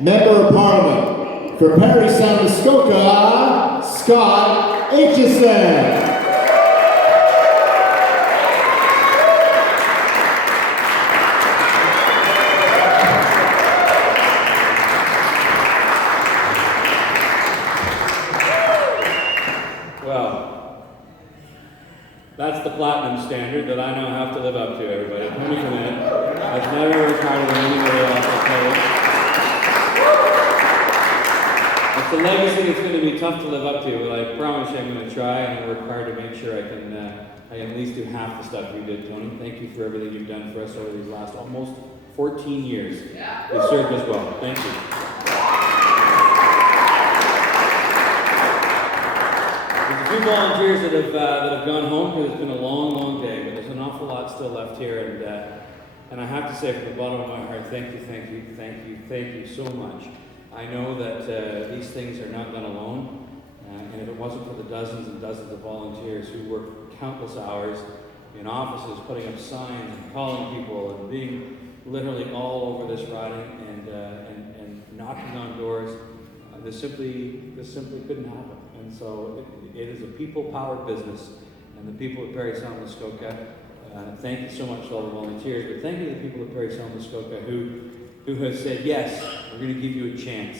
Member of Parliament for Parry, Sound-Muskoka, Scott Aitchison. Well, that's the platinum standard that I now have to live up to, everybody. Tony Clement has never retired than anybody else, I'll tell you. It's a legacy that's going to be tough to live up to, but I promise you I'm going to try and work hard to make sure I can at least do half the stuff you did, Tony. Thank you for everything you've done for us over these last almost 14 years. You served us well. Thank you. There's a few volunteers that have gone home because it's been a long, long day, but there's an awful lot still left here, and I have to say from the bottom of my heart, thank you so much. I know that these things are not done alone, and if it wasn't for the dozens and dozens of volunteers who work countless hours in offices, putting up signs and calling people and being literally all over this riding and knocking on doors, this simply couldn't happen. And so it is a people-powered business, and the people of Parry, Sound-Muskoka, thank you so much to all the volunteers, but thank you to the people of Parry, Sound-Muskoka who have said, yes, we're going to give you a chance.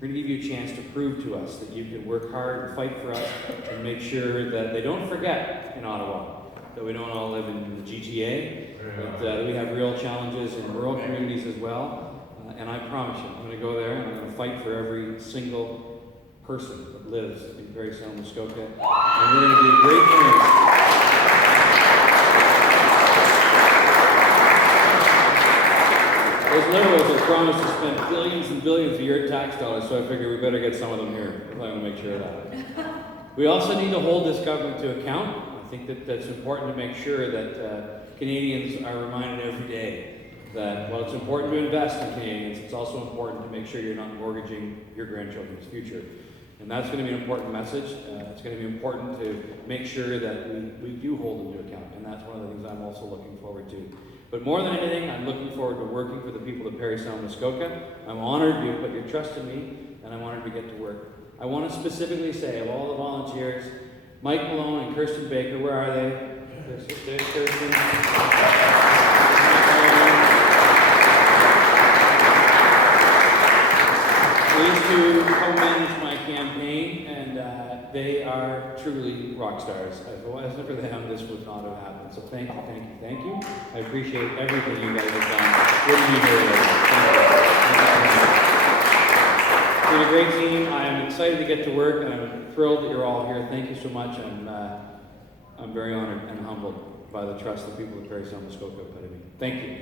We're going to give you a chance to prove to us that you can work hard and fight for us and make sure that they don't forget in Ottawa that we don't all live in the GTA, but we have real challenges in rural communities as well. And I promise you, I'm going to go there and I'm going to fight for every single person that lives in Parry, Sound-Muskoka. And we're going to be a great chance. Those Liberals have promised to spend billions and billions of your tax dollars, so I figure we better get some of them here. I'm going to make sure of that. We also need to hold this government to account. I think that's important to make sure that Canadians are reminded every day that while it's important to invest in Canadians, it's also important to make sure you're not mortgaging your grandchildren's future. And that's going to be an important message. It's going to be important to make sure that we do hold them to account, and that's one of the things I'm also looking forward to. But more than anything, I'm looking forward to working for the people of Parry, Sound-Muskoka. I'm honored you put your trust in me, and I'm honored to get to work. I want to specifically say, of all the volunteers, Mike Malone and Kirsten Baker, where are they? There's Kirsten. These two co-managed my campaign, and they are truly rock stars. If it wasn't for them, this would not have happened. So thank you. I appreciate everything you guys have done. Good to be here today. It's been a great team. I'm excited to get to work, and I'm thrilled that you're all here. Thank you so much, and I'm very honored and humbled by the trust that people of Parry, Sound-Muskoka put in me. Thank you.